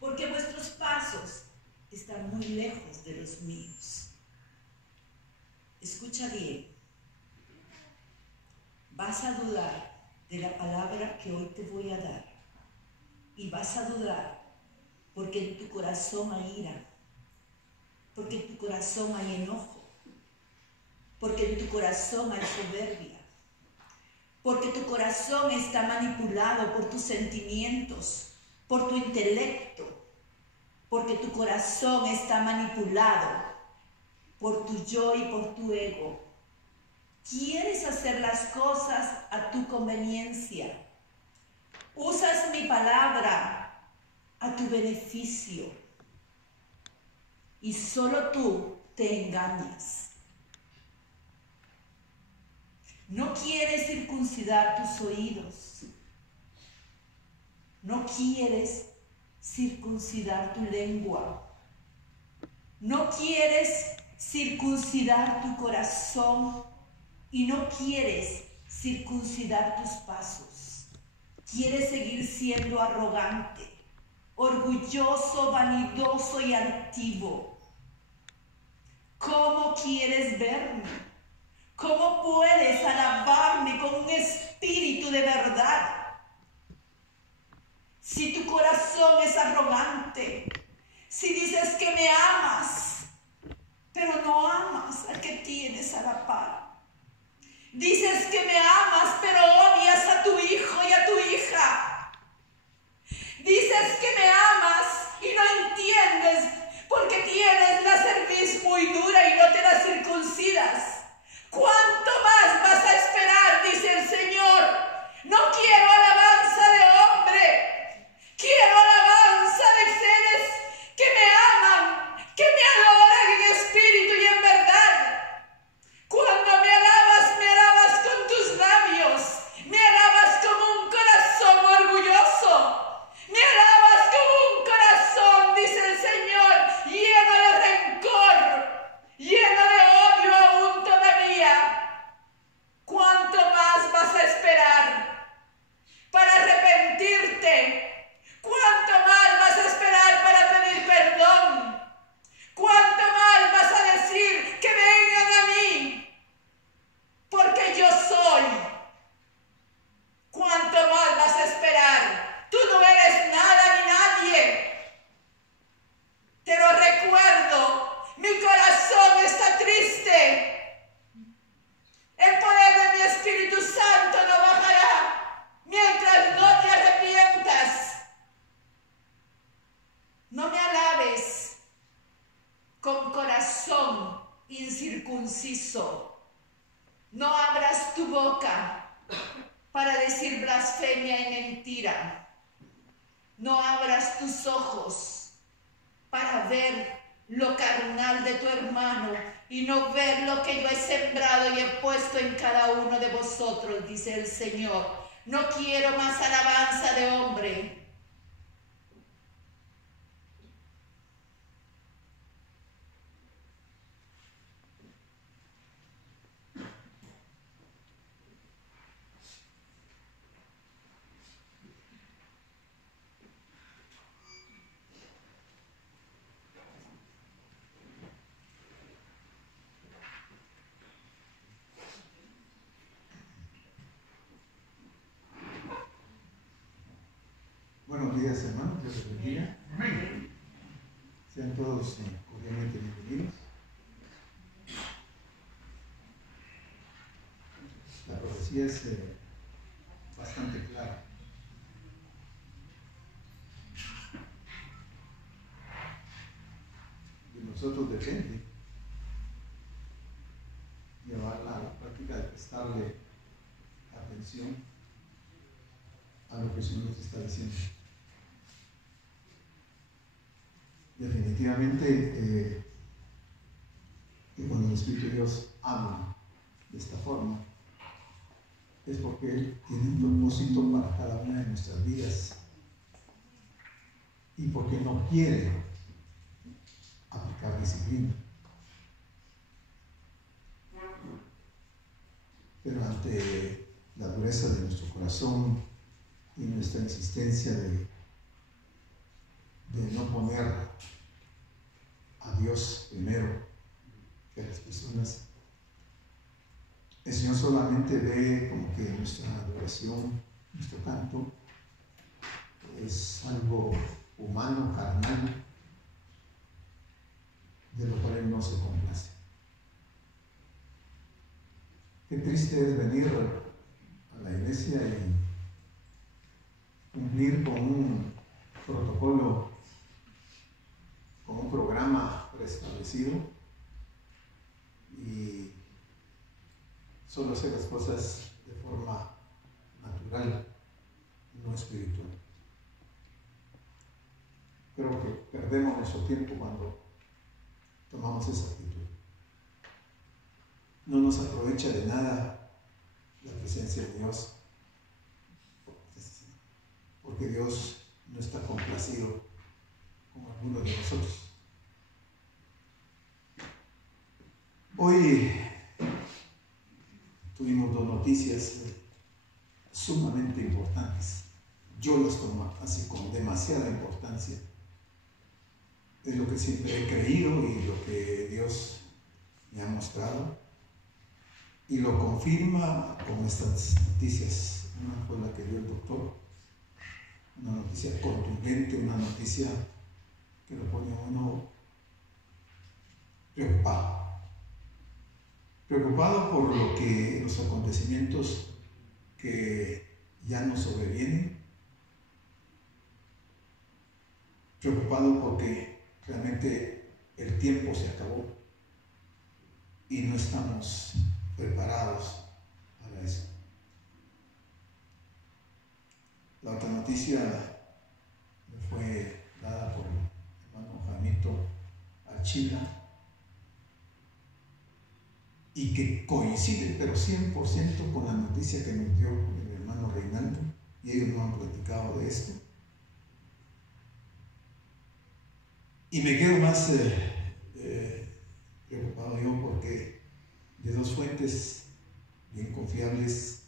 porque vuestros pasos están muy lejos de los míos. Escucha bien. Vas a dudar de la palabra que hoy te voy a dar. Y vas a dudar porque en tu corazón hay ira, porque en tu corazón hay enojo, porque en tu corazón hay soberbia, porque tu corazón está manipulado por tus sentimientos, por tu intelecto, porque tu corazón está manipulado por tu yo y por tu ego. Quieres hacer las cosas a tu conveniencia. Usas mi palabra a tu beneficio. Y solo tú te engañas. No quieres circuncidar tus oídos. No quieres circuncidar tu lengua. No quieres circuncidar tu corazón. Y no quieres circuncidar tus pasos. Quieres seguir siendo arrogante, orgulloso, vanidoso y altivo. ¿Cómo quieres verme? ¿Cómo puedes alabarme con un espíritu de verdad? Si tu corazón es arrogante, si dices que me amas, pero no amas al que tienes a la par. Dices que me amas, pero odias a tu hijo y a tu hija. Dices que me amas y no entiendes porque tienes la cerviz muy dura y no te la circuncidas. ¿Cuánto más vas a esperar? Dice el Señor. No quiero alabanza de hombre. Quiero alabanza de seres que me aman, que me adoran en espíritu y en verdad. Cuando me alabas con tus labios, me alabas como un corazón orgulloso, me alabas como un corazón, dice el Señor, lleno de rencor, lleno de odio aún todavía. ¿Cuánto más vas a esperar para arrepentirte? ¿Cuánto más vas a esperar para pedir perdón? ¿Cuánto más vas a decir que vengan a mí? Porque yo soy. ¿Cuánto más vas a esperar? Tú no eres nada ni nadie. Te lo recuerdo. Mi corazón está triste. El poder de mi Espíritu Santo no bajará mientras no te arrepientas. No me alabes con corazón incircunciso. No abras tu boca para decir blasfemia y mentira. No abras tus ojos para ver lo carnal de tu hermano y no ver lo que yo he sembrado y he puesto en cada uno de vosotros, dice el Señor. No quiero más alabanza de hombre. Buenos días, hermanos, Dios les bendiga. Sean todos cordialmente bienvenidos. La profecía es bastante clara. De nosotros depende llevarla a la práctica de prestarle atención a lo que el Señor nos está diciendo. Definitivamente, que cuando el Espíritu de Dios habla de esta forma, es porque Él tiene un propósito para cada una de nuestras vidas y porque no quiere aplicar disciplina. Pero ante la dureza de nuestro corazón y nuestra insistencia de de no poner a Dios primero que a las personas. El Señor solamente ve como que nuestra adoración, nuestro canto, es algo humano, carnal, de lo cual Él no se complace. Qué triste es venir a la iglesia y cumplir con un protocolo, con un programa preestablecido y solo hacer las cosas de forma natural, no espiritual. Creo que perdemos nuestro tiempo cuando tomamos esa actitud. No nos aprovecha de nada la presencia de Dios, porque Dios no está complacido con alguno de nosotros. Hoy tuvimos dos noticias sumamente importantes. Yo las tomo así con demasiada importancia. Es lo que siempre he creído y lo que Dios me ha mostrado. Y lo confirma con estas noticias. Una fue la que dio el doctor. Una noticia contundente, una noticia que lo pone a uno preocupado. Preocupado por los acontecimientos que ya nos sobrevienen. Preocupado porque realmente el tiempo se acabó y no estamos preparados para eso. La otra noticia me fue dada por el hermano Jaimito Archila y que coincide, pero 100% con la noticia que nos dio el hermano Reinaldo, y ellos no han platicado de esto. Y me quedo más preocupado yo porque de dos fuentes bien confiables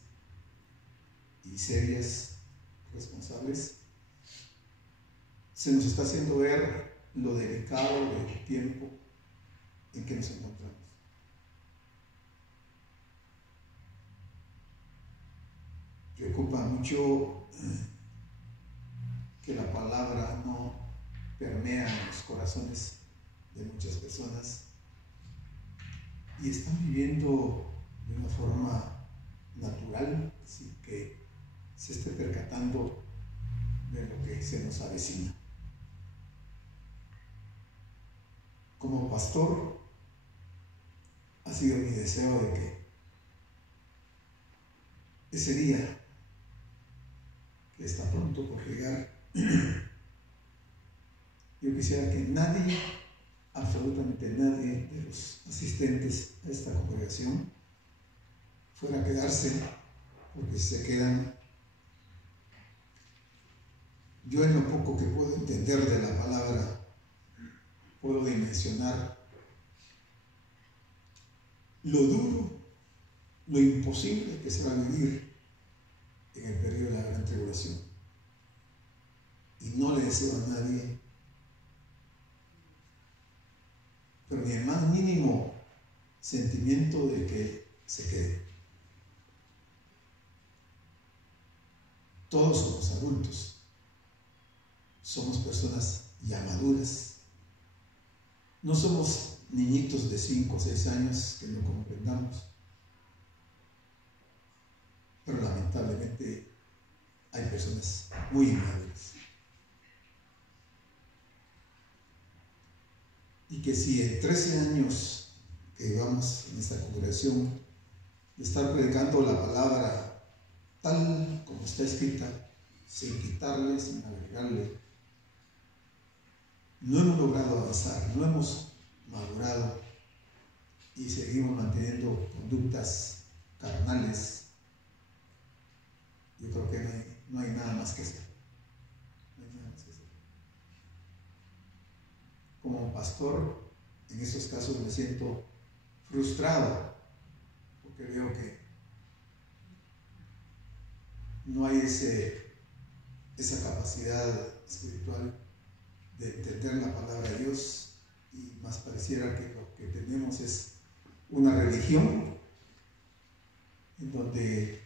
y serias, responsables, se nos está haciendo ver lo delicado del tiempo en que nos encontramos. Preocupa mucho que la palabra no permea en los corazones de muchas personas y están viviendo de una forma natural, sin que se esté percatando de lo que se nos avecina. Como pastor, ha sido mi deseo de que ese día, que está pronto por llegar, yo quisiera que nadie, absolutamente nadie de los asistentes a esta congregación fuera a quedarse, porque si se quedan, yo en lo poco que puedo entender de la palabra, puedo dimensionar lo duro, lo imposible que se va a vivir en el periodo de la gran tribulación. Y no le deseo a nadie, pero ni el más mínimo sentimiento de que se quede. Todos somos adultos, somos personas ya maduras, no somos niñitos de 5 o 6 años que no comprendamos, pero lamentablemente hay personas muy inmaduras. Y que si en 13 años que llevamos en esta congregación de estar predicando la palabra tal como está escrita, sin quitarle, sin agregarle, no hemos logrado avanzar, no hemos madurado y seguimos manteniendo conductas carnales, yo creo que no hay nada más que hacer. No hay nada más que hacer. Como pastor, en esos casos me siento frustrado porque veo que no hay esa capacidad espiritual de entender la palabra de Dios, y más pareciera que lo que tenemos es una religión en donde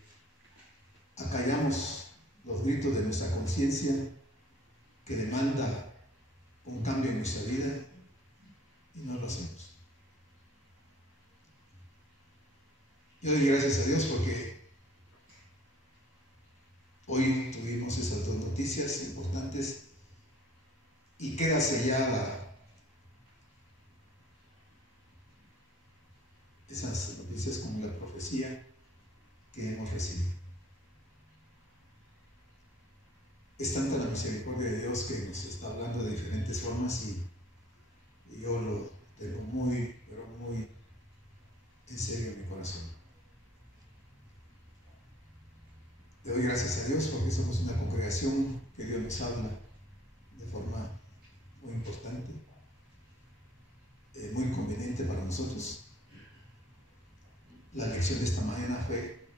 acallamos los gritos de nuestra conciencia que demanda un cambio en nuestra vida y no lo hacemos. Yo doy gracias a Dios porque hoy tuvimos esas dos noticias importantes y queda sellada esas noticias como la profecía que hemos recibido. Es tanta la misericordia de Dios que nos está hablando de diferentes formas y yo lo tengo muy, pero muy en serio en mi corazón. Le doy gracias a Dios porque somos una congregación que Dios nos habla de forma muy importante, muy conveniente para nosotros. La lección de esta mañana fue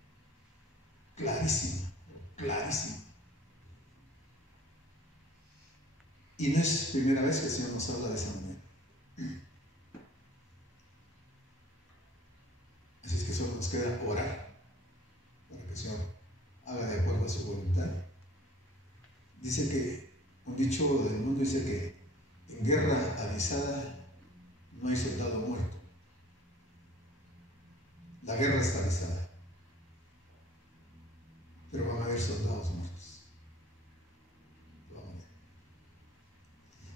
clarísima, clarísima. Y no es primera vez que el Señor nos habla de esa manera. Así es que solo nos queda orar para que el Señor haga de acuerdo a su voluntad. Dice que, un dicho del mundo dice que en guerra avisada no hay soldado muerto. La guerra está avisada, pero van a haber soldados muertos.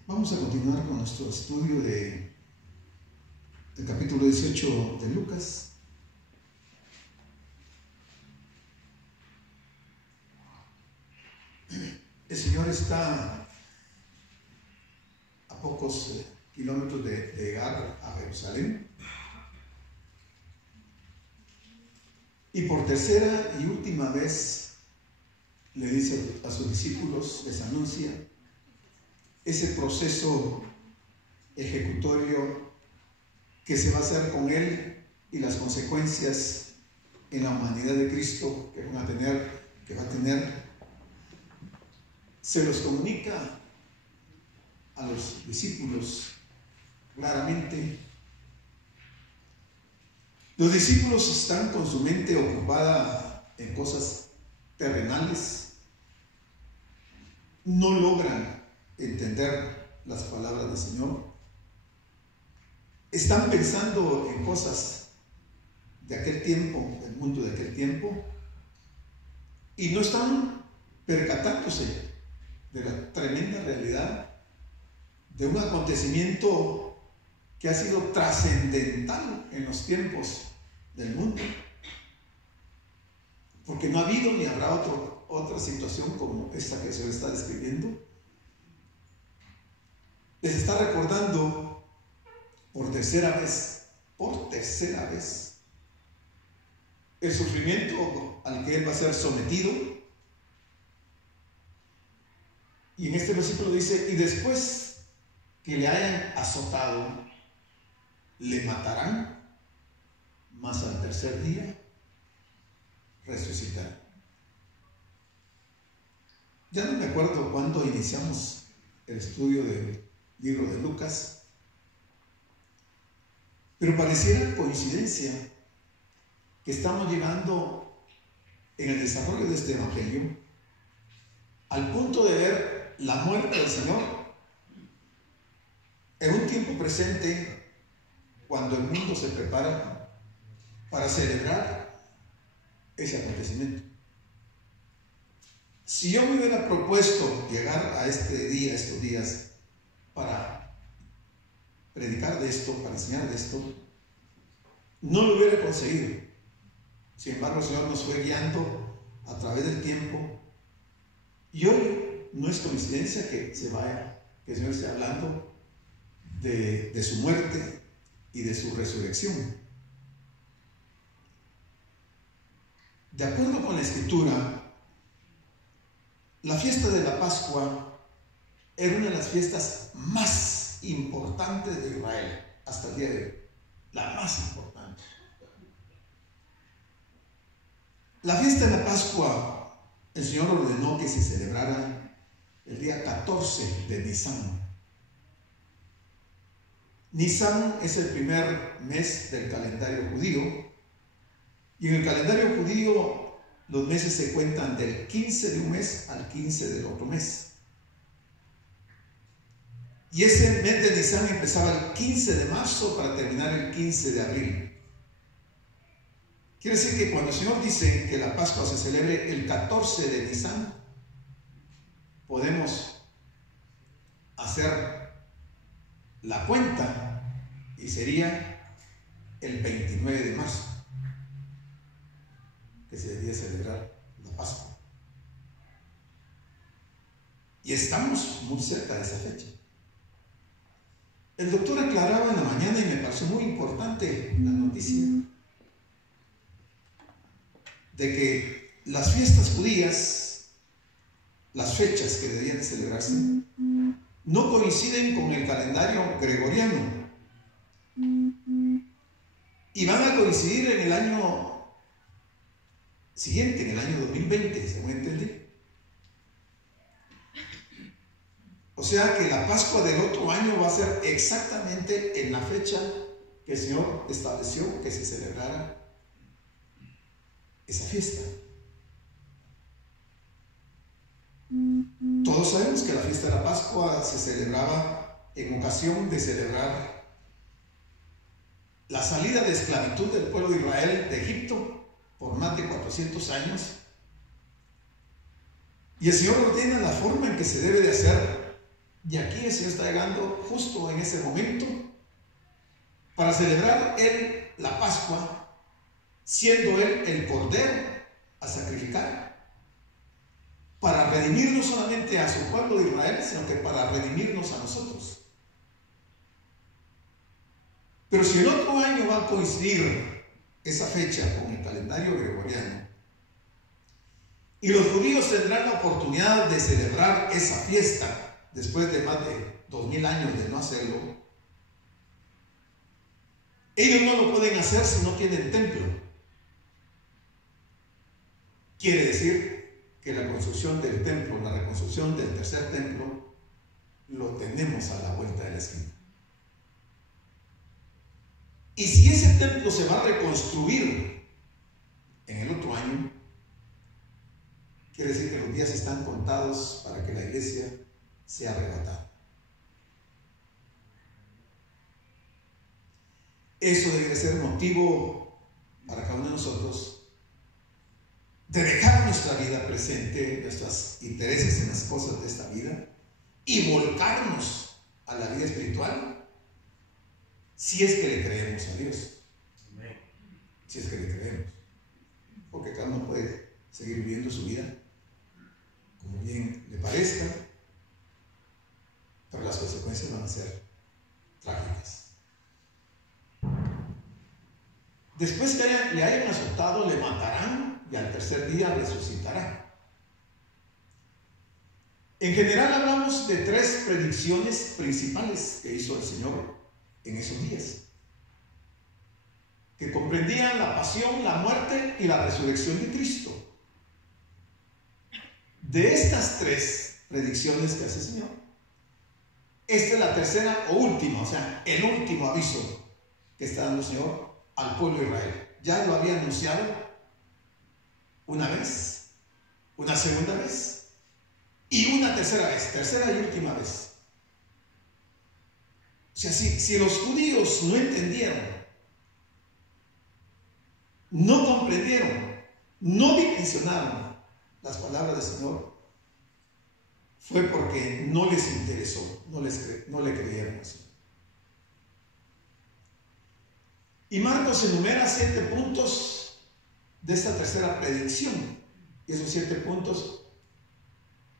Vamos a continuar con nuestro estudio del capítulo 18 de Lucas. El Señor está a pocos kilómetros de llegar a Jerusalén. Y por tercera y última vez le dice a sus discípulos, les anuncia ese proceso ejecutorio que se va a hacer con él y las consecuencias en la humanidad de Cristo que va a tener. Se los comunica a los discípulos claramente. Los discípulos están con su mente ocupada en cosas terrenales, no logran entender las palabras del Señor, están pensando en cosas de aquel tiempo, del mundo de aquel tiempo, y no están percatándose de la tremenda realidad de un acontecimiento que ha sido trascendental en los tiempos del mundo, porque no ha habido ni habrá otra situación como esta que se está describiendo. Les está recordando por tercera vez, el sufrimiento al que él va a ser sometido. Y en este versículo dice, y después que le hayan azotado, le matarán, mas al tercer día resucitará. Ya no me acuerdo cuándo iniciamos el estudio del libro de Lucas, pero pareciera coincidencia que estamos llegando en el desarrollo de este evangelio al punto de ver la muerte del Señor en un tiempo presente, cuando el mundo se prepara para celebrar ese acontecimiento. Si yo me hubiera propuesto llegar a este día, estos días, para predicar de esto, para enseñar de esto, no lo hubiera conseguido. Sin embargo, el Señor nos fue guiando a través del tiempo, y hoy no es coincidencia que el Señor esté hablando de su muerte y de su resurrección. De acuerdo con la Escritura, la fiesta de la Pascua era una de las fiestas más importantes de Israel hasta el día de hoy, la más importante. La fiesta de la Pascua, el Señor ordenó que se celebrara el día 14 de Nisan, Nisan es el primer mes del calendario judío, y en el calendario judío los meses se cuentan del 15 de un mes al 15 del otro mes. Y ese mes de Nisan empezaba el 15 de marzo para terminar el 15 de abril. Quiere decir que cuando el Señor dice que la Pascua se celebre el 14 de Nisan, podemos hacer la cuenta y sería el 29 de marzo que se debía celebrar la Pascua. Y estamos muy cerca de esa fecha. El doctor aclaraba en la mañana y me pareció muy importante la noticia de que las fiestas judías, las fechas que debían celebrarse, no coinciden con el calendario gregoriano y van a coincidir en el año siguiente, en el año 2020, según entendí. O sea que la Pascua del otro año va a ser exactamente en la fecha que el Señor estableció que se celebrara esa fiesta. Todos sabemos que la fiesta de la Pascua se celebraba en ocasión de celebrar la salida de esclavitud del pueblo de Israel de Egipto por más de 400 años. Y el Señor ordena la forma en que se debe de hacer. Y aquí el Señor está llegando justo en ese momento para celebrar Él la Pascua, siendo Él el Cordero a sacrificar, para redimir no solamente a su pueblo de Israel, sino que para redimirnos a nosotros. Pero si el otro año va a coincidir esa fecha con el calendario gregoriano, y los judíos tendrán la oportunidad de celebrar esa fiesta después de más de 2000 años de no hacerlo, ellos no lo pueden hacer si no tienen templo. Quiere decir que la construcción del templo, la reconstrucción del tercer templo, lo tenemos a la vuelta de la esquina. Y si ese templo se va a reconstruir en el otro año, quiere decir que los días están contados para que la iglesia sea arrebatada. Eso debe ser motivo para cada uno de nosotros de dejar nuestra vida presente, nuestros intereses en las cosas de esta vida y volcarnos a la vida espiritual, si es que le creemos a Dios. Si es que le creemos. Porque cada uno puede seguir viviendo su vida como bien le parezca, pero las consecuencias van a ser trágicas. Después que le hayan azotado, le matarán y al tercer día resucitará. En general hablamos de 3 predicciones principales que hizo el Señor en esos días, que comprendían la pasión, la muerte y la resurrección de Cristo. De estas 3 predicciones que hace el Señor, esta es la tercera o última, o sea, el último aviso que está dando el Señor al pueblo de Israel. Ya lo había anunciado una vez, una segunda vez y una tercera vez, tercera y última vez. O sea, si los judíos no entendieron, no comprendieron, no dimensionaron las palabras del Señor, fue porque no les interesó, no le creyeron eso. Y Marcos enumera 7 puntos de esta tercera predicción. Y esos 7 puntos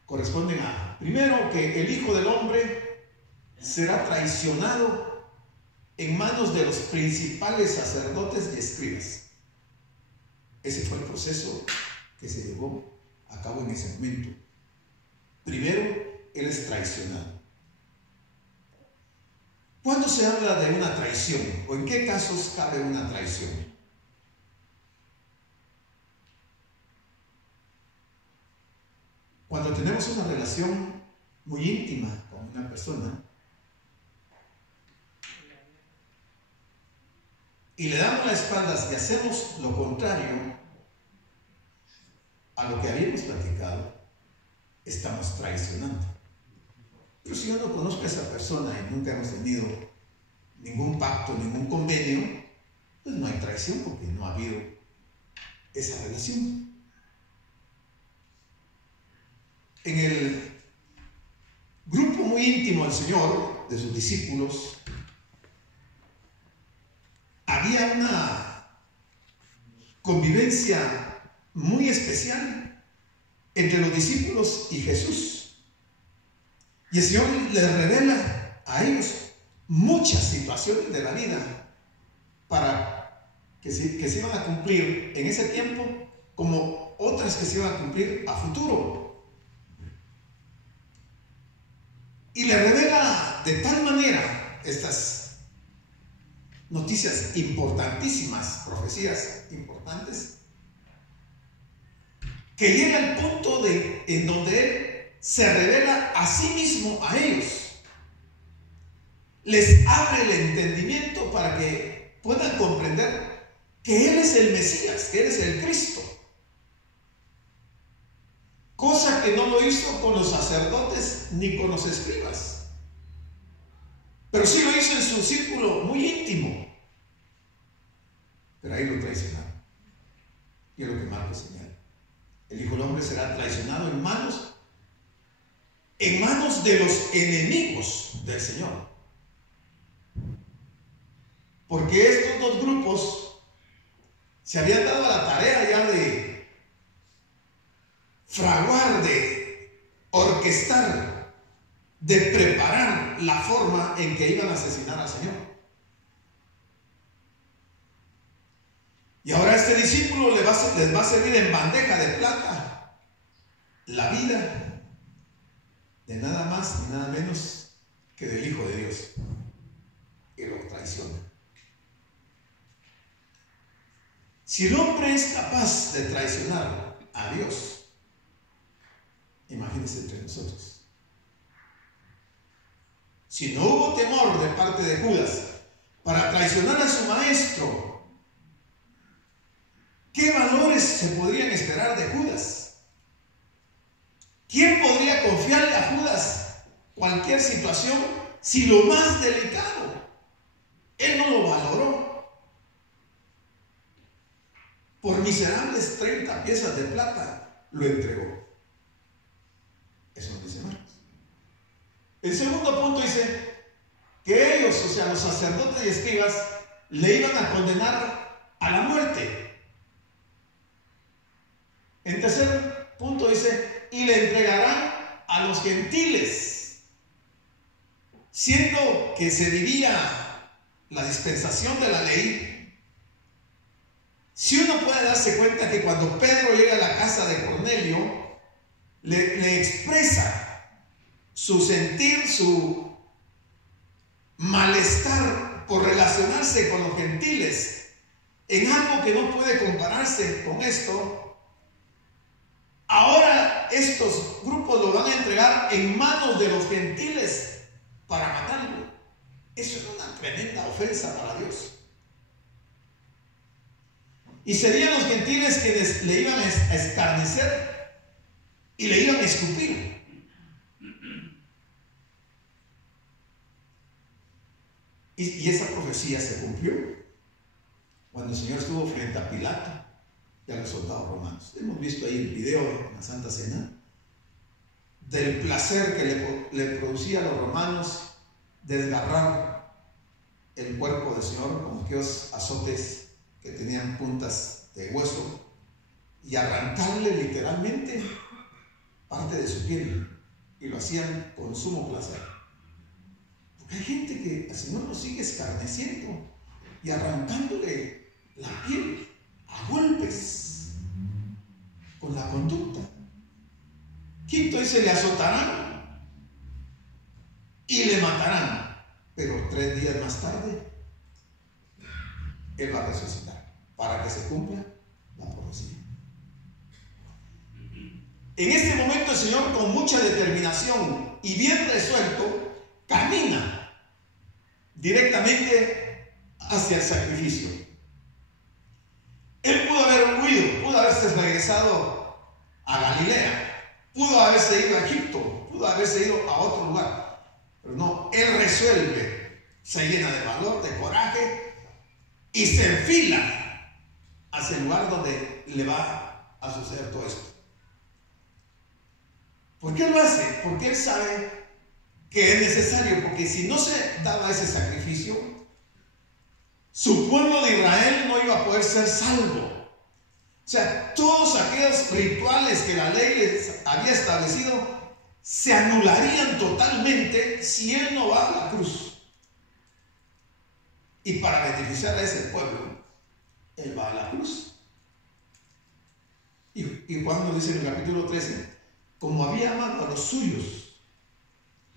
corresponden a, primero, que el Hijo del Hombre será traicionado en manos de los principales sacerdotes y escribas. Ese fue el proceso que se llevó a cabo en ese momento. Primero, Él es traicionado. ¿Cuándo se habla de una traición? ¿O en qué casos cabe una traición? Cuando tenemos una relación muy íntima con una persona y le damos la espalda y hacemos lo contrario a lo que habíamos platicado, estamos traicionando. Pero si yo no conozco a esa persona y nunca hemos tenido ningún pacto, ningún convenio, pues no hay traición porque no ha habido esa relación. En el grupo muy íntimo del Señor, de sus discípulos, había una convivencia muy especial entre los discípulos y Jesús. Y el Señor les revela a ellos muchas situaciones de la vida para que se iban a cumplir en ese tiempo, como otras que se iban a cumplir a futuro. Y le revela de tal manera estas noticias importantísimas, profecías importantes, que llega al punto en donde Él se revela a sí mismo a ellos. Les abre el entendimiento para que puedan comprender que Él es el Mesías, que Él es el Cristo. Cosa que no lo hizo con los sacerdotes ni con los escribas, pero sí lo hizo en su círculo muy íntimo. Pero ahí lo traicionaron. Y es lo que Marcos señala. El Hijo del Hombre será traicionado en manos de los enemigos del Señor. Porque estos dos grupos se habían dado a la tarea ya de fraguar, de orquestar, de preparar la forma en que iban a asesinar al Señor. Y ahora este discípulo les va a servir en bandeja de plata la vida de nada más ni nada menos que del Hijo de Dios, y lo traiciona. Si el hombre es capaz de traicionar a Dios, imagínense entre nosotros. Si no hubo temor de parte de Judas para traicionar a su maestro, ¿qué valores se podrían esperar de Judas? ¿Quién podría confiarle a Judas cualquier situación si lo más delicado él no lo valoró? Por miserables 30 piezas de plata lo entregó. Eso nos dice Marcos. El segundo punto dice que ellos, o sea, los sacerdotes y escribas, le iban a condenar a la muerte. En tercer punto dice, y le entregarán a los gentiles, siendo que se vivía la dispensación de la ley. Si uno puede darse cuenta que cuando Pedro llega a la casa de Cornelio, le expresa su sentir, su malestar por relacionarse con los gentiles en algo que no puede compararse con esto. Ahora estos grupos lo van a entregar en manos de los gentiles para matarlo. Eso es una tremenda ofensa para Dios. Y serían los gentiles quienes le iban a escarnecer y le iban a escupir. Y esa profecía se cumplió cuando el Señor estuvo frente a Pilato y a los soldados romanos. Hemos visto ahí el video en la Santa Cena del placer que le producía a los romanos desgarrar el cuerpo del Señor con aquellos azotes que tenían puntas de hueso y arrancarle literalmente parte de su piel, y lo hacían con sumo placer. Porque hay gente que al Señor lo sigue escarneciendo y arrancándole la piel a golpes con la conducta. Quinto dice, le azotarán y le matarán, pero 3 días más tarde Él va a resucitar para que se cumpla la profecía. En este momento el Señor, con mucha determinación y bien resuelto, camina directamente hacia el sacrificio. haberse regresado a Galilea, pudo haberse ido a Egipto, pudo haberse ido a otro lugar, pero no, él resuelve, se llena de valor, de coraje y se enfila hacia el lugar donde le va a suceder todo esto. ¿Por qué lo hace? Porque él sabe que es necesario, porque si no se daba ese sacrificio, su pueblo de Israel no iba a poder ser salvo. O sea, todos aquellos rituales que la ley les había establecido se anularían totalmente si él no va a la cruz. Y para beneficiar a ese pueblo, él va a la cruz. Y Juan nos dice en el capítulo 13, como había amado a los suyos,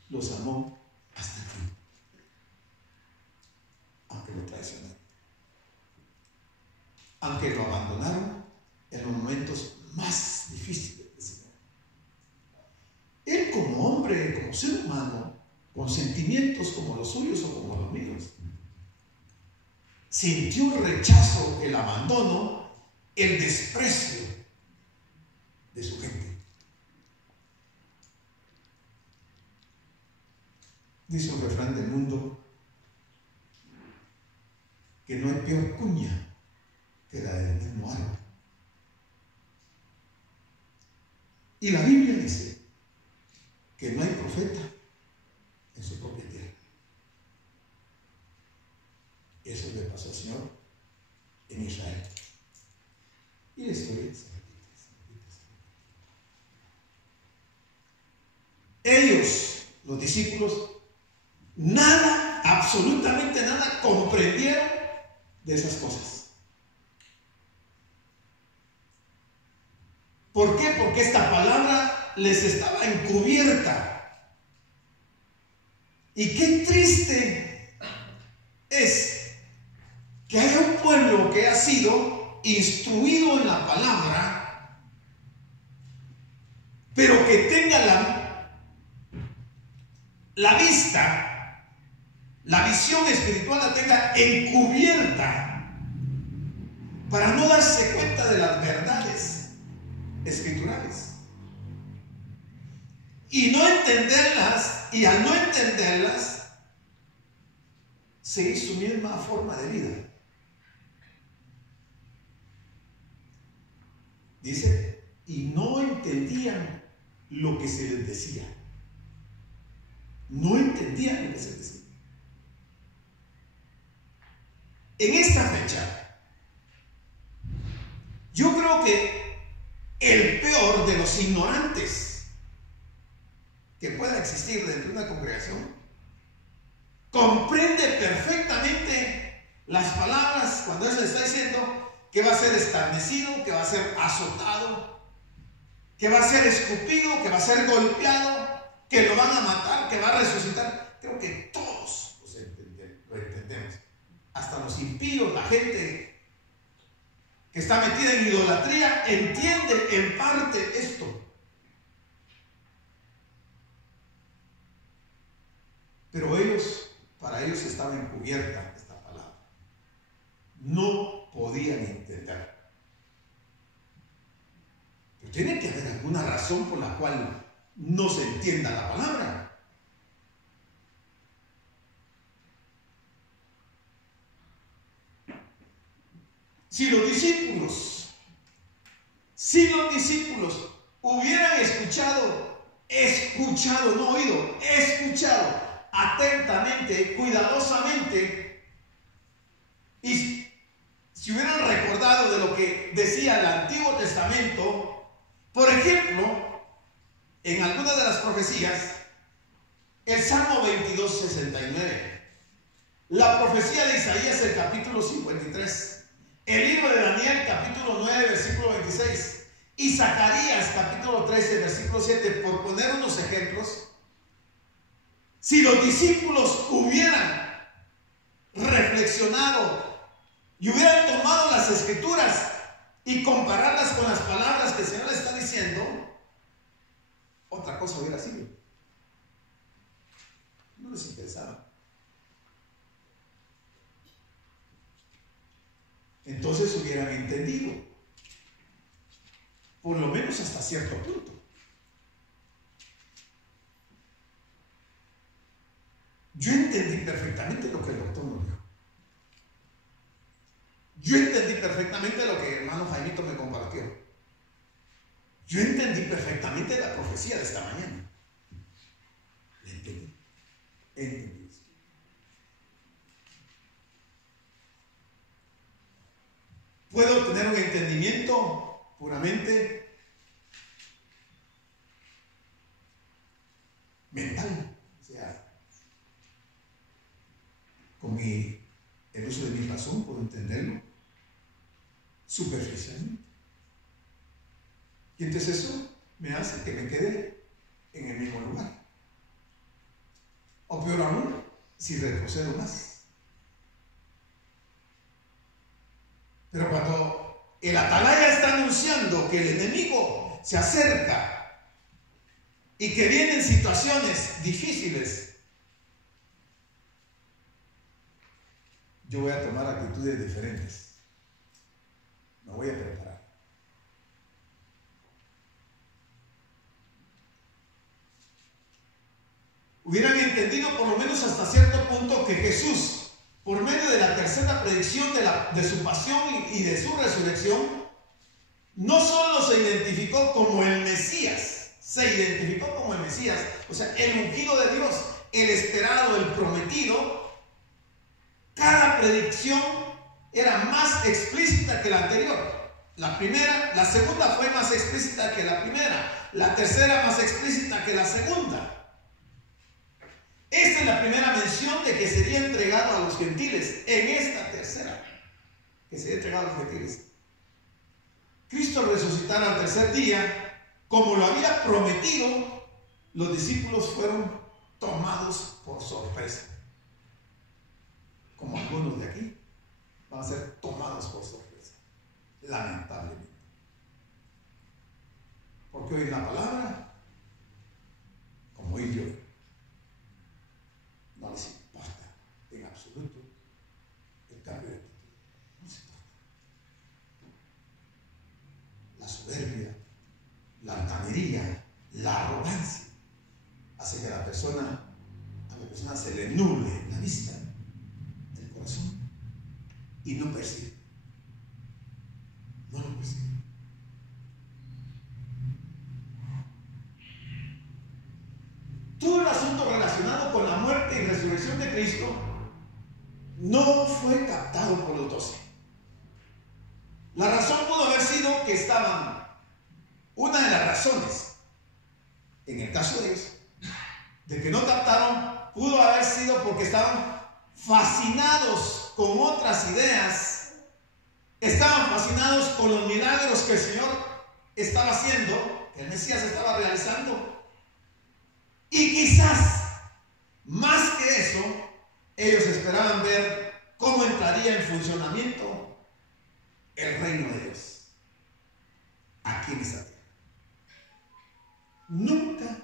los amó hasta el fin, aunque lo traicionaron, aunque lo abandonaron en los momentos más difíciles de su vida. Él como hombre, como ser humano, con sentimientos como los suyos o como los míos, sintió el rechazo, el abandono, el desprecio de su gente. Dice un refrán del mundo que no hay peor cuña que la del mismo árbol. Y la Biblia dice que no hay profeta en su propia tierra. Eso le pasó al Señor en Israel. Y la historia se repite. Ellos, los discípulos, nada, absolutamente nada comprendieron de esas cosas. ¿Por qué? Porque esta palabra les estaba encubierta. Y qué triste es que haya un pueblo que ha sido instruido en la palabra, pero que tenga la vista, la visión espiritual la tenga encubierta para no darse cuenta de las verdades escriturales y no entenderlas, y al no entenderlas seguir su misma forma de vida. Dice, y no entendían lo que se les decía. No entendían lo que se les decía. En esta fecha, yo creo que el peor de los ignorantes que pueda existir dentro de una congregación comprende perfectamente las palabras cuando él le está diciendo que va a ser escarnecido, que va a ser azotado, que va a ser escupido, que va a ser golpeado, que lo van a matar, que va a resucitar. Creo que todos lo entendemos, hasta los impíos, la gente que está metida en idolatría, entiende en parte esto. Pero para ellos estaba encubierta esta palabra. No podían entender. Pero tiene que haber alguna razón por la cual no se entienda la palabra. Si los discípulos hubieran escuchado, no oído, escuchado atentamente, cuidadosamente, y si hubieran recordado de lo que decía el Antiguo Testamento, por ejemplo, en algunas de las profecías, el Salmo 22:69, la profecía de Isaías, el capítulo 53, el libro de Daniel, capítulo 9, versículo 26, y Zacarías, capítulo 13, versículo 7, por poner unos ejemplos. Si los discípulos hubieran reflexionado y hubieran tomado las escrituras y compararlas con las palabras que el Señor les está diciendo, otra cosa hubiera sido. No les interesaba. Entonces hubieran entendido. por lo menos hasta cierto punto. Yo entendí perfectamente lo que el doctor nos dijo. Yo entendí perfectamente lo que el hermano Jaimito me compartió. Yo entendí perfectamente la profecía de esta mañana. La entendí. Entendí. Puedo tener un entendimiento puramente mental, o sea, con el uso de mi razón puedo entenderlo superficialmente. Y entonces eso me hace que me quede en el mismo lugar. O peor aún, si retrocedo más. Pero cuando el atalaya está anunciando que el enemigo se acerca y que vienen situaciones difíciles, yo voy a tomar actitudes diferentes. Me voy a preparar. Hubieran entendido por lo menos hasta cierto punto que Jesús, por medio de la tercera predicción de su pasión y de su resurrección, no solo se identificó como el Mesías, se identificó como el Mesías, o sea, el ungido de Dios, el esperado, el prometido. Cada predicción era más explícita que la anterior. La segunda fue más explícita que la primera, la tercera más explícita que la segunda. Esta es la primera mención de que sería entregado a los gentiles. En esta tercera, que sería entregado a los gentiles, Cristo resucitará al tercer día, como lo había prometido. Los discípulos fueron tomados por sorpresa, como algunos de aquí van a ser tomados por sorpresa, lamentablemente, porque oyen la palabra como hoy yo. No les importa en absoluto el cambio de actitud. No les importa. La soberbia, la altanería, la arrogancia hace que a la persona se le nuble la vista del corazón y no percibe. No lo percibe. Todo el asunto relacionado con la muerte y resurrección de Cristo no fue captado por los 12. La razón pudo haber sido que estaban, una de las razones, en el caso de ellos, de que no captaron, pudo haber sido porque estaban fascinados con otras ideas, estaban fascinados con los milagros que el Señor estaba haciendo, que el Mesías estaba realizando. Y quizás, más que eso, ellos esperaban ver cómo entraría en funcionamiento el reino de Dios aquí en esta tierra. Nunca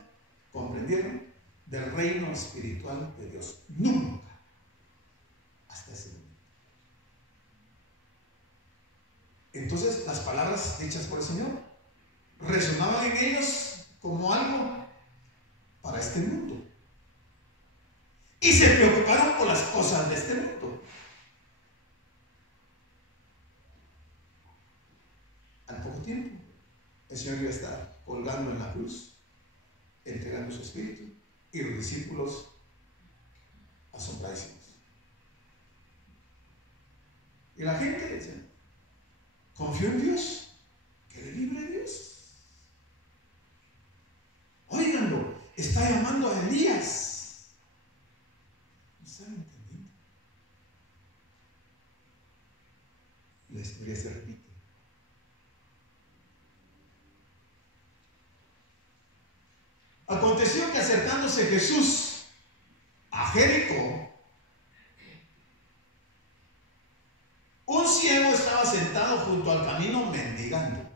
comprendieron del reino espiritual de Dios. Nunca. Hasta ese momento. Entonces, las palabras dichas por el Señor resonaban en ellos como algo para este mundo. Y se preocuparon por las cosas de este mundo. Al poco tiempo, el Señor iba a estar colgando en la cruz, entregando su espíritu, y los discípulos asombradísimos. Y la gente decía: confío en Dios, que le libre a Dios. Óiganlo, está llamando a Elías. ¿No están entendiendo? La historia se repite. Aconteció que acercándose Jesús a Jericó, un ciego estaba sentado junto al camino mendigando.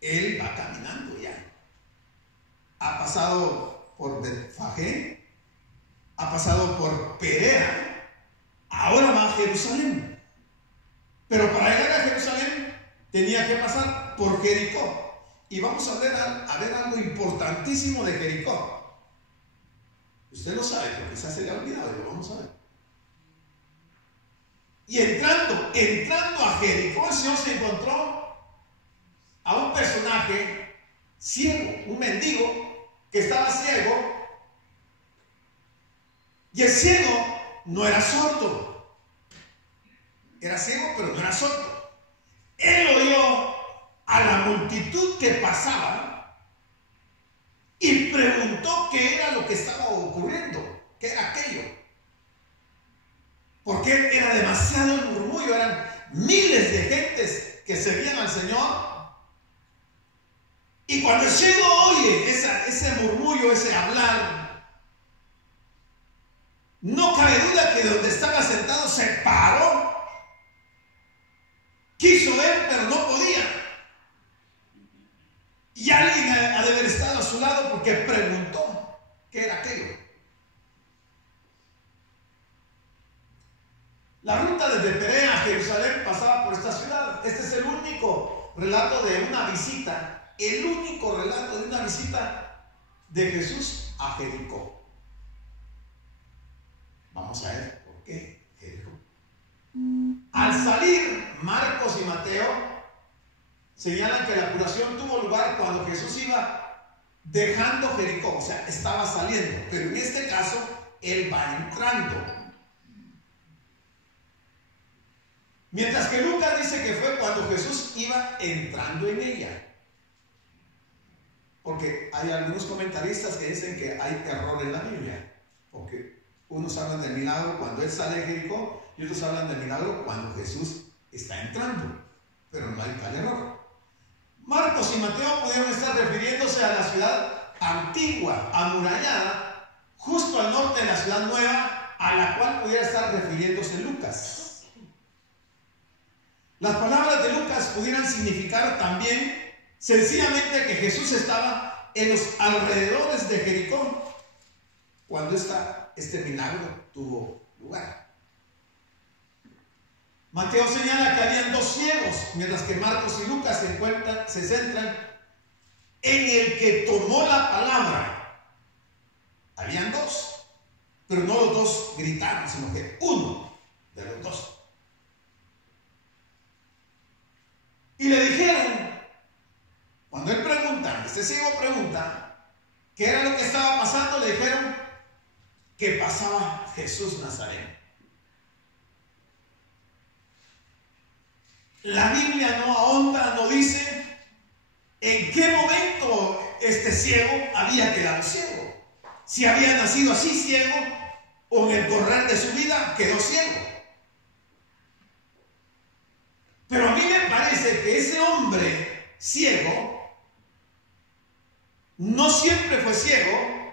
Él va caminando ya. Ha pasado por Betfagé, ha pasado por Perea, ahora va a Jerusalén. Pero para llegar a Jerusalén tenía que pasar por Jericó. Y vamos a ver algo importantísimo de Jericó. Usted lo sabe, pero quizás se le ha olvidado, y lo vamos a ver. Y entrando a Jericó, el Señor se encontró a un personaje ciego, un mendigo que estaba ciego. Y el ciego no era sordo. Era ciego, pero no era sordo. Él oyó a la multitud que pasaba y preguntó qué era lo que estaba ocurriendo, qué era aquello. Porque era demasiado el murmullo, eran miles de gentes que seguían al Señor. Y cuando el ciego oye ese murmullo, ese hablar, no cabe duda que donde estaba sentado se paró. Quiso ver, pero no podía. Y alguien ha de haber estado a su lado porque preguntó qué era aquello. La ruta desde Perea a Jerusalén pasaba por esta ciudad. Este es el único relato de una visita, el único relato de una visita de Jesús a Jericó. Vamos a ver por qué Jericó. Al salir, Marcos y Mateo señalan que la curación tuvo lugar cuando Jesús iba dejando Jericó, o sea, estaba saliendo, pero en este caso, él va entrando. Mientras que Lucas dice que fue cuando Jesús iba entrando en ella. Porque hay algunos comentaristas que dicen que hay error en la Biblia. Porque unos hablan del milagro cuando él sale de Jericó y otros hablan del milagro cuando Jesús está entrando. Pero no hay tal error. Marcos y Mateo pudieron estar refiriéndose a la ciudad antigua, amurallada, justo al norte de la ciudad nueva, a la cual pudiera estar refiriéndose Lucas. Las palabras de Lucas pudieran significar también sencillamente que Jesús estaba en los alrededores de Jericó cuando este milagro tuvo lugar. Mateo señala que habían dos ciegos, mientras que Marcos y Lucas se centran en el que tomó la palabra. Habían dos, pero no los dos gritaron, sino que uno de los dos. Y le dijeron, cuando él pregunta, este ciego pregunta, ¿qué era lo que estaba pasando? Le dijeron que pasaba Jesús Nazareno. La Biblia no ahonda, no dice en qué momento este ciego había quedado ciego. Si había nacido así ciego o en el correr de su vida quedó ciego. Pero a mí me parece que ese hombre ciego no siempre fue ciego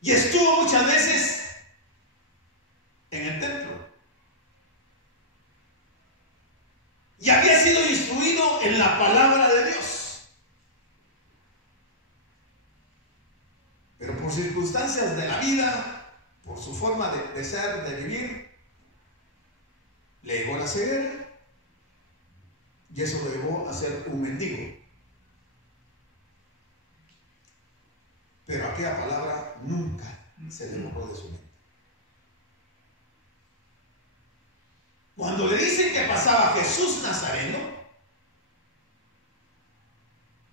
y estuvo muchas veces en el templo. Y había sido instruido en la palabra de Dios. Pero por circunstancias de la vida, por su forma de ser, de vivir, le llegó la ceguera. Y eso lo llevó a ser un mendigo. Pero aquella palabra nunca se le borró de su mente. Cuando le dicen que pasaba Jesús Nazareno,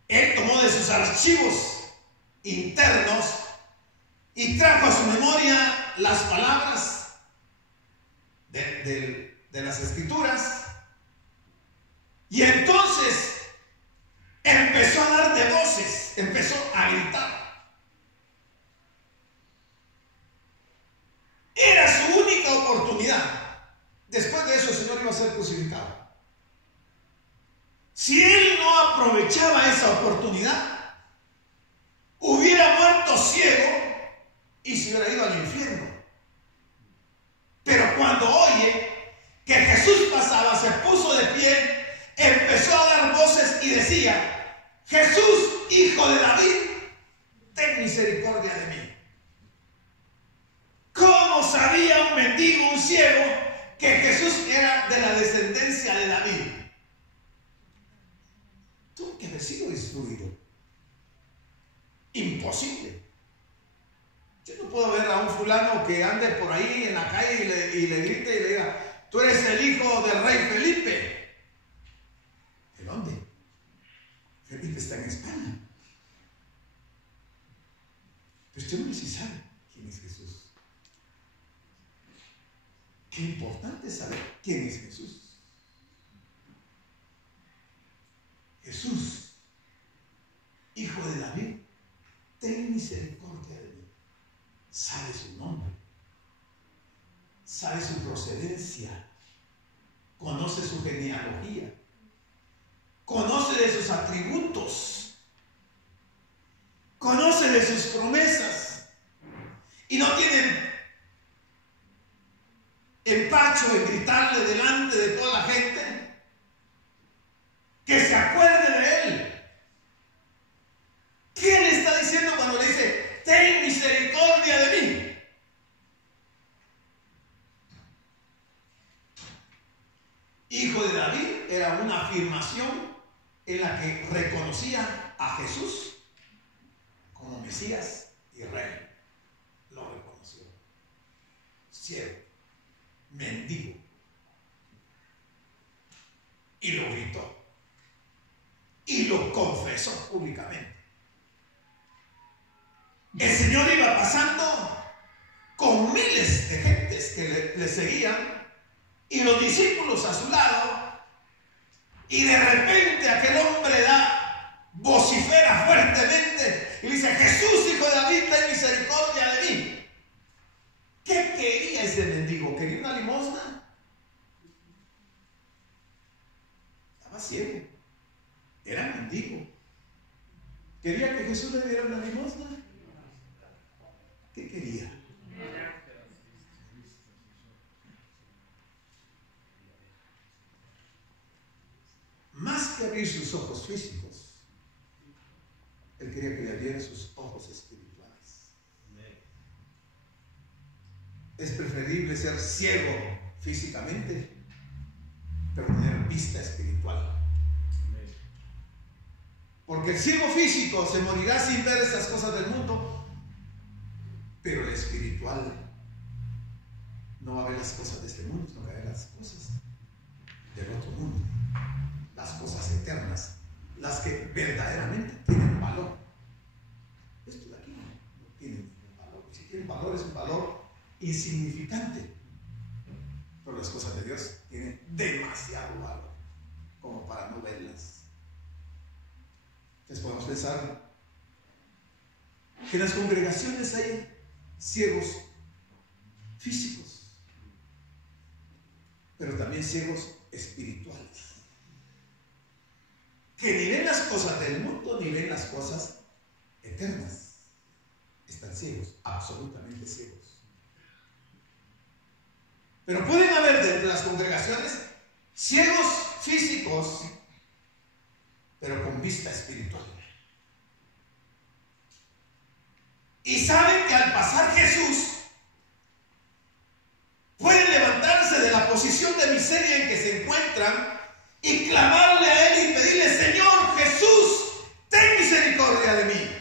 él tomó de sus archivos internos y trajo a su memoria las palabras de las Escrituras. Y entonces empezó a dar de voces, empezó a gritar. Era su única oportunidad. Después de eso el Señor iba a ser crucificado. Si él no aprovechaba esa oportunidad, hubiera muerto ciego y se hubiera ido al infierno. Pero cuando oye que Jesús pasaba, se puso de pie, empezó a dar voces y decía: Jesús, hijo de David, ten misericordia de mí. ¿Cómo sabía un mendigo, un ciego, que Jesús era de la descendencia de David? destruido. Imposible. Yo no puedo ver a un fulano que ande por ahí en la calle y le grite y le diga: tú eres el hijo del rey Felipe. ¿De dónde? Felipe está en España. Pero usted no sí sabe quién es Jesús. Qué importante es saber quién es Jesús. Jesús, hijo de David, ten misericordia de mí. Sabe su nombre, sabe su procedencia, conoce su genealogía, conoce de sus atributos, conoce de sus promesas, y no tiene empacho en gritarle delante de toda la gente que se acuerde de él. ¿Quién está diciendo cuando le dice: ten misericordia de mí? Hijo de David era una afirmación en la que reconocía a Jesús como Mesías y Rey. Lo reconoció. Ciego, mendigo, y lo gritó y lo confesó públicamente. El Señor iba pasando con miles de gentes que le seguían y los discípulos a su lado, y de repente aquel hombre vocifera fuertemente y dice: Jesús, hijo de David, ten misericordia de mí. ¿Qué quería ese mendigo? ¿Quería una limosna? Estaba ciego, era mendigo. ¿Quería que Jesús le diera una limosna? ¿Qué quería? Más que abrir sus ojos físicos, él quería que le abriera sus ojos espirituales. Es preferible ser ciego físicamente, pero tener vista espiritual. Porque el ciego físico se morirá sin ver esas cosas del mundo, pero el espiritual no va a ver las cosas de este mundo, sino va a ver las cosas del otro mundo, las cosas eternas, las que verdaderamente tienen valor. Esto de aquí no tiene ningún valor. Si tienen valor, es un valor insignificante, pero las cosas de Dios tienen demasiado valor como para no verlas. Entonces podemos pensar que en las congregaciones hay ciegos físicos, pero también ciegos espirituales, que ni ven las cosas del mundo ni ven las cosas eternas. Están ciegos, absolutamente ciegos. Pero pueden haber dentro de las congregaciones ciegos físicos, pero con vista espiritual. Y saben que al pasar Jesús, pueden levantarse de la posición de miseria en que se encuentran y clamarle a Él y pedirle: Señor Jesús, ten misericordia de mí.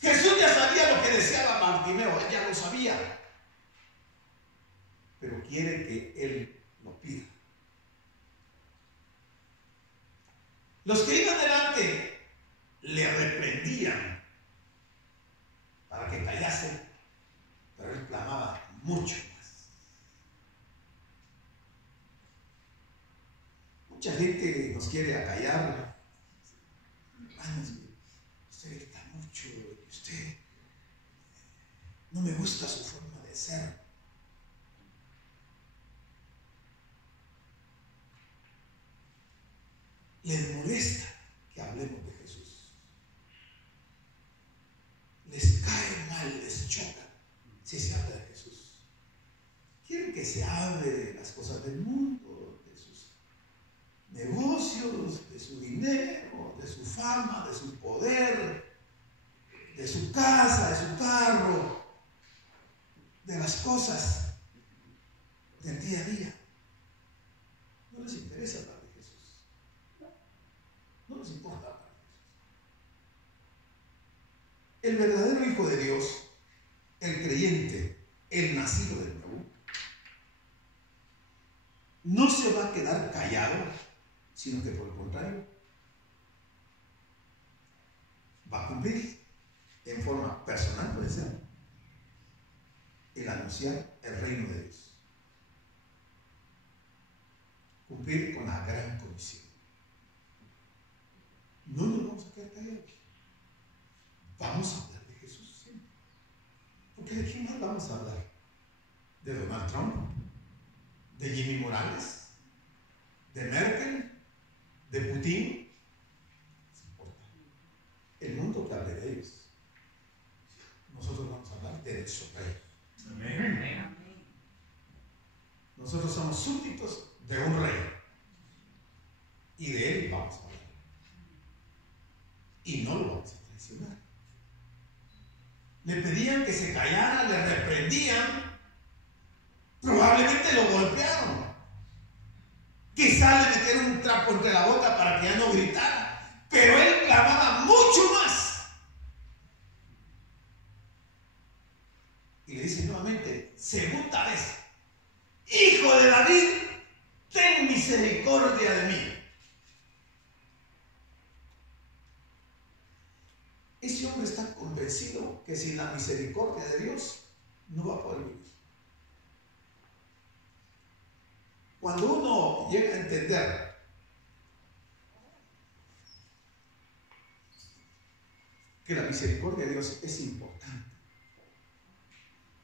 Jesús ya sabía lo que deseaba Bartimeo, él ya lo sabía, pero quiere que Él lo pida. Los que iban delante le reprendían para que callase, pero él clamaba mucho más. Mucha gente nos quiere acallar. Hermanos, usted grita mucho, usted no me gusta su forma de ser. Les molesta que hablemos de Jesús. Les cae mal, les choca si se habla de Jesús. Quieren que se hable de las cosas del mundo, de sus negocios, de su dinero, de su fama, de su poder, de su casa, de su carro, de las cosas del día a día. No les interesa hablar de Jesús. El verdadero Hijo de Dios, el creyente, el nacido de nuevo, no se va a quedar callado, sino que por el contrario, va a cumplir en forma personal, puede ser, el anunciar el reino de Dios. Cumplir con la gran comisión. No nos vamos a quedar callados. Vamos a hablar de Jesús siempre. Porque ¿de quién más vamos a hablar? ¿De Donald Trump? ¿De Jimmy Morales? ¿De Merkel? ¿De Putin? No importa. El mundo que hable de ellos. Nosotros vamos a hablar de nuestro rey. Amén. Nosotros somos súbditos de un rey. Y de él vamos a hablar. Y no lo vamos a traicionar. Le pedían que se callara, le reprendían, probablemente lo golpearon. Quizás le metieron un trapo entre la boca para que ya no gritara, pero él clamaba mucho más. Y le dice nuevamente, segunda vez, Hijo de David, ten misericordia de mí. Ese hombre está convencido que sin la misericordia de Dios no va a poder vivir. Cuando uno llega a entender que la misericordia de Dios es importante,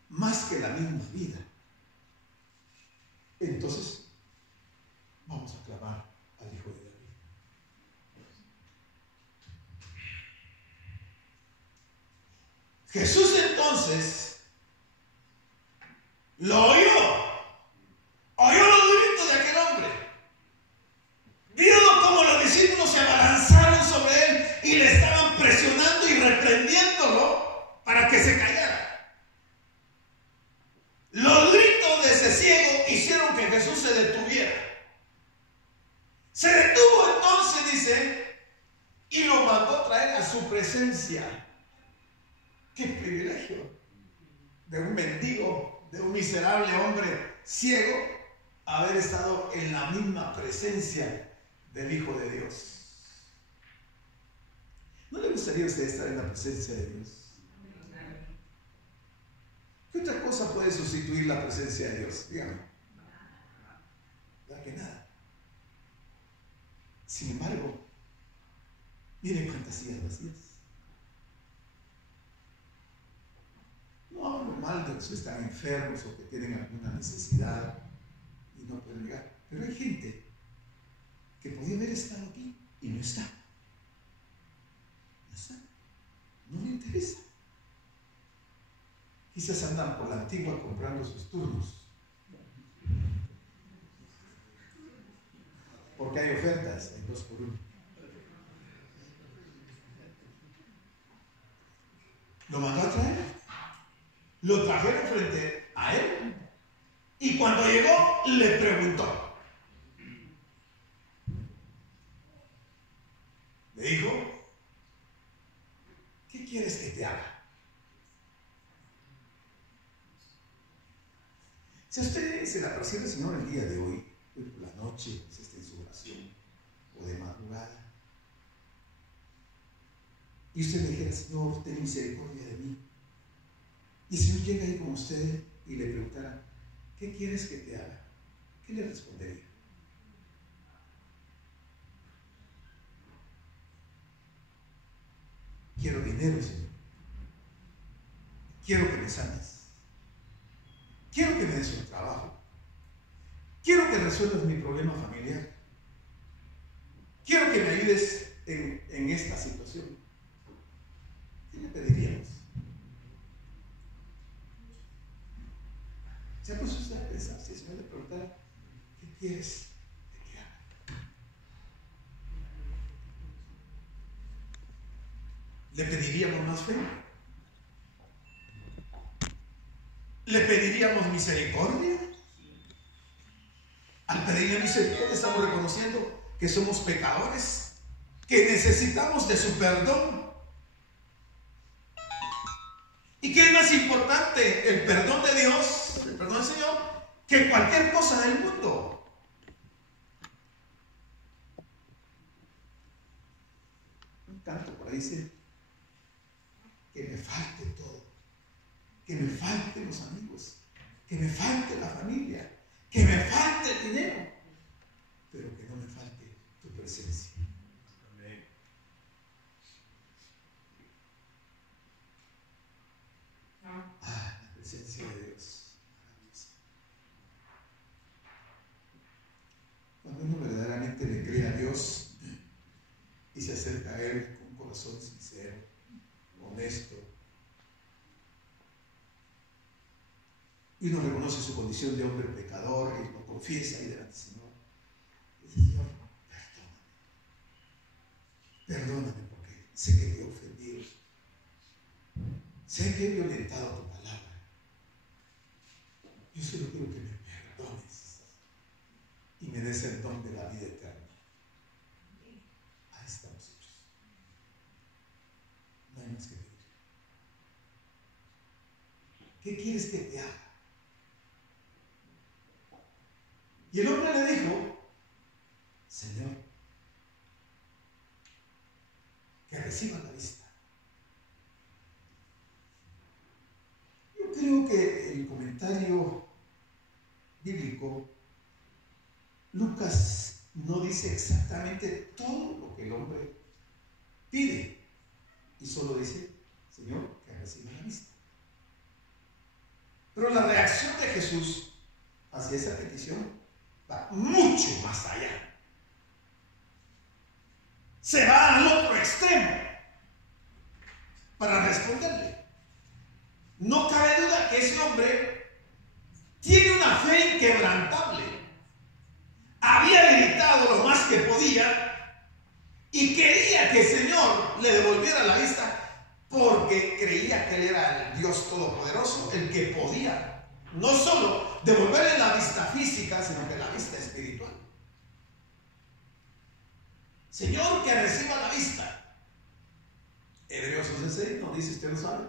más que la misma vida, entonces vamos a clamar al Hijo de David. Jesús entonces lo oyó los gritos de aquel hombre, vio cómo los discípulos se abalanzaron sobre él y le estaban presionando y reprendiéndolo para que se callara. Los gritos de ese ciego hicieron que Jesús se detuviera. Se detuvo entonces, dice, y lo mandó a traer a su presencia. ¡Qué privilegio! De un mendigo, de un miserable hombre ciego, haber estado en la misma presencia del Hijo de Dios. ¿No le gustaría a usted estar en la presencia de Dios? ¿Qué otra cosa puede sustituir la presencia de Dios? Dígame. ¿Verdad que nada? Sin embargo, miren cuántas sillas vacías. No hablo mal de los que están enfermos o que tienen alguna necesidad y no pueden llegar. Pero hay gente que podía haber estado aquí y no está. No está. No le interesa. Quizás andan por la antigua comprando sus turnos. Porque hay ofertas, hay 2 por 1. Lo mandó a traer. Lo trajeron frente a él. Y cuando llegó, le preguntó. Le dijo, ¿qué quieres que te haga? Si usted se le apareció el Señor el día de hoy por la noche, si está en su oración, o de madrugada, y usted le dijera, Señor, ten misericordia de mí, y el Señor llega ahí con usted y le preguntara, ¿qué quieres que te haga? ¿Qué le respondería? Quiero dinero, Señor. Quiero que me sanes. Quiero que me des un trabajo. Quiero que resuelvas mi problema familiar. Quiero que me ayudes en esta situación. ¿Qué le pediríamos? ¿Se ha puesto usted a pensar si el Señor le preguntara, ¿qué quieres que haga? ¿Le pediríamos más fe? ¿Le pediríamos misericordia? Al pedirle misericordia estamos reconociendo que somos pecadores, que necesitamos de su perdón. ¿Y qué es más importante? El perdón de Dios, el perdón del Señor, que cualquier cosa del mundo. Un canto por ahí dice: que me falte todo, que me falten los amigos, que me falte la familia, que me falte el dinero, pero que no me falte tu presencia. Amén. La presencia de Dios. Cuando uno verdaderamente le cree a Dios y se acerca a Él con un corazón sincero, honesto, y uno reconoce su condición de hombre pecador y lo confiesa ahí delante del Señor, y dice: Señor, perdóname porque sé que te he ofendido, sé que he violentado tu palabra. Yo solo quiero que me perdones y me des el don de la vida eterna. Ahí estamos hechos. No hay más que pedir. ¿Qué quieres que te haga? Y el hombre le dijo: Señor, que reciba la vista. Yo creo que el comentario bíblico, Lucas no dice exactamente todo lo que el hombre pide, y solo dice: Señor, que reciba la vista. Pero la reacción de Jesús hacia esa petición va mucho más allá. Se va al otro extremo para responderle. No cabe duda que ese hombre tiene una fe inquebrantable. Había gritado lo más que podía y quería que el Señor le devolviera la vista, porque creía que Él era el Dios Todopoderoso, el que podía no solo devolverle la vista física, sino que la vista espiritual. Señor, que reciba la vista. Hebreos 11:6 nos dice, usted lo sabe,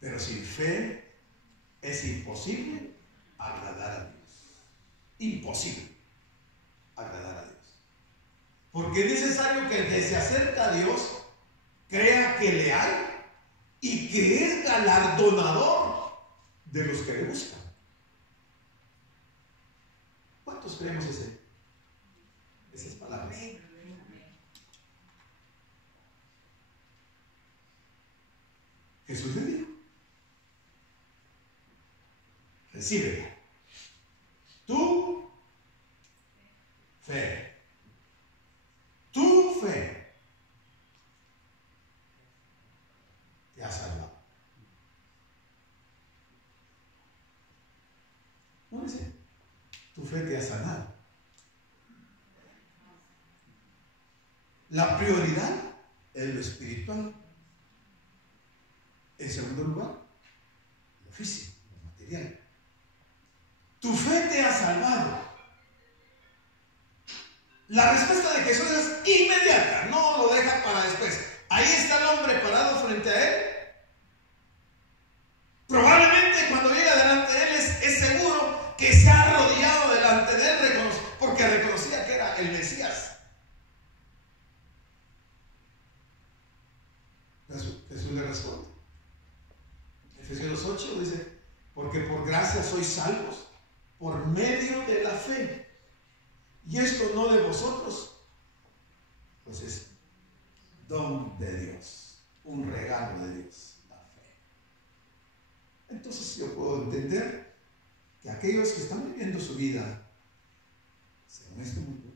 pero sin fe es imposible agradar a Dios. Imposible agradar a Dios. Porque es necesario que el que se acerca a Dios crea que le hay y que es galardonador de los que le buscan. ¿Cuántos creemos esas palabras? Jesús le dijo: recíbela. Tu fe. Tu fe te ha salvado. ¿No dice? Tu fe te ha sanado. La prioridad es lo espiritual. En segundo lugar, lo físico, lo material. Tu fe te ha salvado. La respuesta de Jesús es inmediata, no lo deja para después. Ahí está el hombre parado frente a él. Probablemente cuando llega delante de él es seguro que se ha arrodillado delante de él, porque reconocía que era el Mesías. Jesús le responde. Efesios 8 dice: porque por gracia sois salvos por medio de la fe. Y esto no de vosotros, pues es don de Dios, un regalo de Dios, la fe. Entonces yo puedo entender que aquellos que están viviendo su vida según este mundo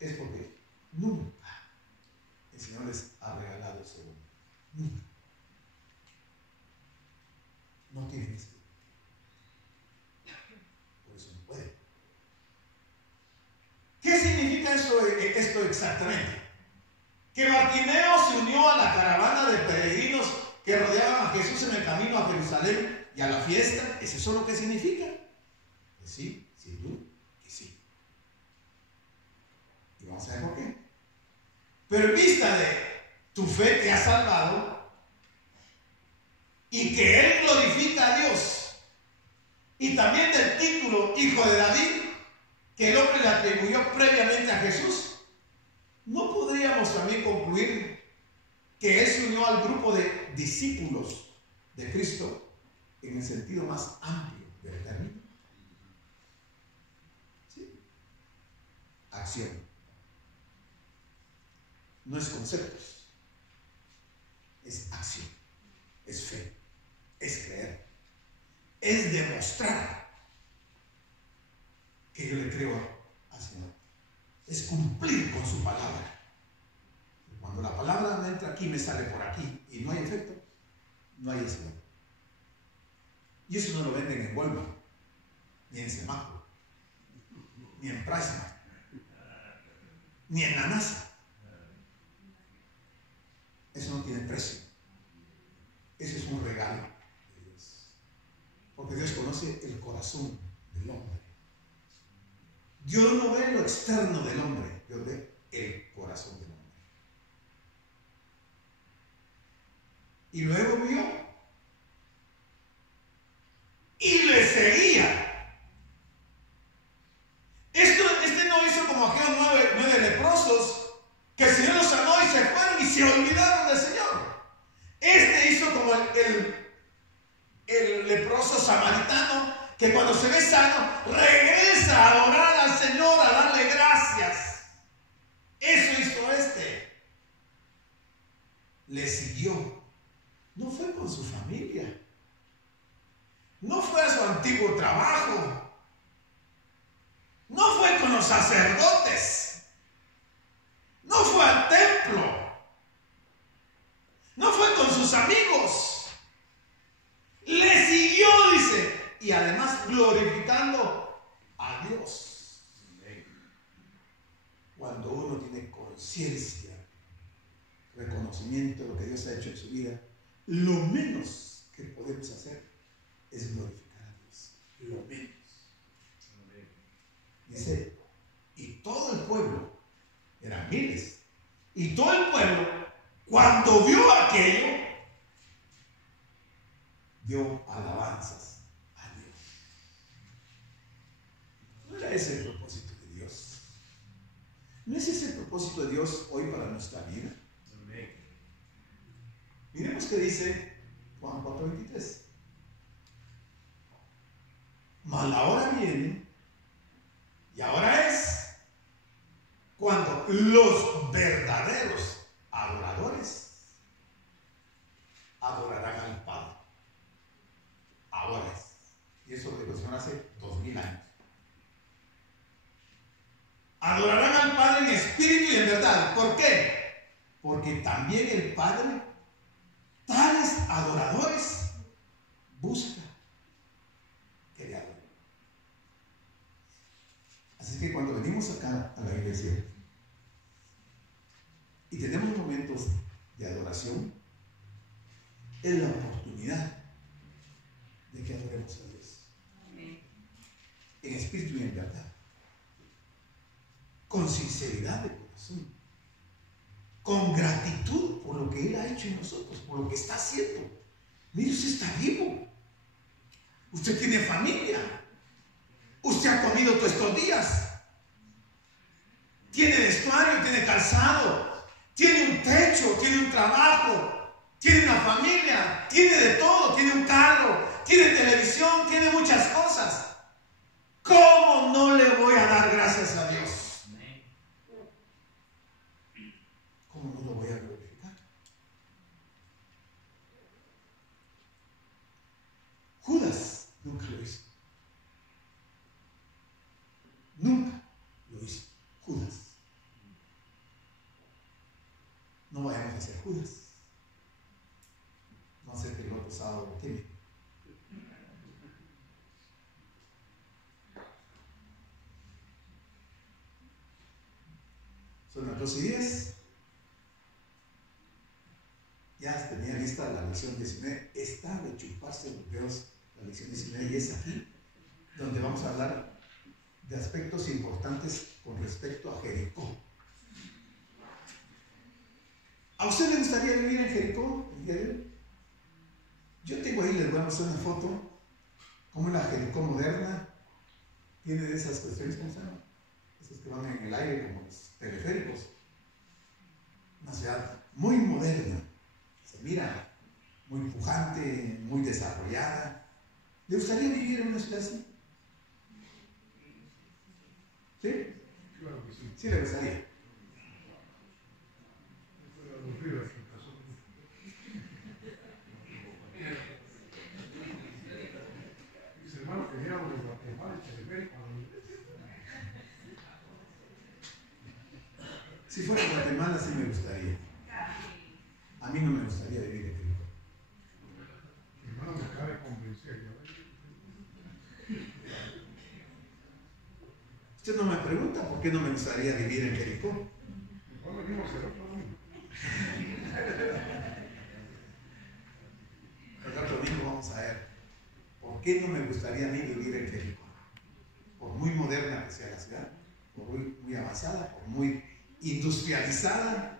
es porque nunca el Señor les ha regalado ese don. Nunca. No tienen esto. Por eso no pueden. ¿Qué significa esto exactamente? Que Bartimeo se unió a la caravana de peregrinos que rodeaban a Jesús en el camino a Jerusalén y a la fiesta. ¿Es eso lo que significa? Pues sí, sin duda que sí. Y vamos a ver por qué. Pero en vista de tu fe te ha salvado, y que él glorifica a Dios, y también del título Hijo de David, que el hombre le atribuyó previamente a Jesús, ¿no podríamos también concluir que él se unió al grupo de discípulos de Cristo en el sentido más amplio del término? ¿Sí? Acción. No es conceptos, es acción, es fe, es creer, es demostrar que yo le creo al Señor, es cumplir con su palabra. Cuando la palabra no entra aquí, me sale por aquí y no hay efecto, no hay acción. Y eso no lo venden en Walmart, ni en Semáforo, ni en Prisma, ni en la NASA. Eso no tiene precio. Eso es un regalo de Dios. Porque Dios conoce el corazón del hombre. Dios no ve lo externo del hombre, Dios ve el corazón del hombre. Y luego vio y le seguía. Este no hizo como aquellos nueve leprosos que el Señor los sanó y se fueron y se olvidaron del Señor. Este hizo como el leproso samaritano, que cuando se ve sano regresa a adorar al Señor, a darle gracias. Eso hizo este. Le siguió. No fue con su familia, no fue a su antiguo trabajo, no fue con los sacerdotes, no fue al templo, no fue con sus amigos. Le siguió, dice, y además glorificando a Dios. Cuando uno tiene conciencia, reconocimiento de lo que Dios ha hecho en su vida, lo menos que podemos hacer es glorificar a Dios. Lo menos. Dice, y todo el pueblo, eran miles, y todo el pueblo, cuando vio aquello, dio alabanzas a Dios. ¿No era ese el propósito de Dios? ¿No es ese el propósito de Dios hoy para nuestra vida? Miremos qué dice Juan 4:23. Mas la hora viene, y ahora es, cuando los verdaderos adoradores adorarán al Padre. Ahora es. Y eso lo dijo el Señor hace 2000 años. Adorarán al Padre en espíritu y en verdad. ¿Por qué? Porque también el Padre tales adoradores busca que le adoren. Así que cuando venimos acá a la iglesia y tenemos momentos de adoración, es la oportunidad de que adoremos a Dios. Amén. En espíritu y en verdad, con sinceridad de corazón, con gratitud por lo que Él ha hecho en nosotros, por lo que está haciendo. Mire, usted está vivo, usted tiene familia, usted ha comido todos estos días, tiene vestuario, tiene calzado, tiene un techo, tiene un trabajo, tiene una familia, tiene de todo, tiene un carro, tiene televisión, tiene muchas cosas. ¿Cómo no le voy a dar gracias a Dios? ¿Cómo no lo voy a glorificar? Judas nunca lo hizo. Nunca lo hizo. Judas. No vayamos a ser Judas. No sé que el otro sábado lo tiene. Son las 12:10. Ya tenía lista la lección 19. Está de chuparse los dedos la lección 19 y es aquí donde vamos a hablar de aspectos importantes con respecto a Jericó. ¿A usted le gustaría vivir en Jericó el día de hoy? Yo voy a mostrar una foto, como la Jericó moderna tiene de esas cuestiones, ¿cómo se llama? Esos que van en el aire como los teleféricos. Una ciudad muy moderna, se mira muy pujante, muy desarrollada. ¿Le gustaría vivir en una ciudad así? ¿Sí? Claro que sí. Sí le gustaría. Mis hermanos queríamos de Guatemala y Teleférico. Si fuera Guatemala sí me gustaría. A mí no me gustaría vivir en Jericó. Mi hermano me acaba de convencer. Usted no me pregunta por qué no me gustaría vivir en Jericó. ¿Cuándo venimos el otro domingo? El otro domingo vamos a ver por qué no me gustaría a mí vivir en Jericó. Por muy moderna que sea la ciudad, por muy avanzada, por muy industrializada,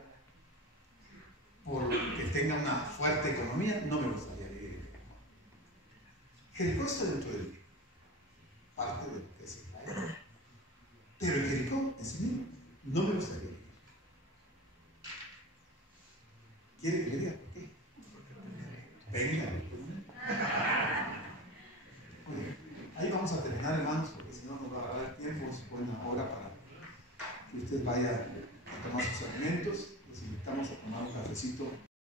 por que tenga una fuerte economía, no me gustaría vivir en Jericó. Jericó está dentro de mí, parte de lo que es Israel. Pero en Jericó, en sí mismo, no me gustaría vivir. ¿Quiere que le diga por qué? Venga. Oye, ahí vamos a terminar, hermanos, porque si no nos va a dar tiempo, es buena hora para que usted vaya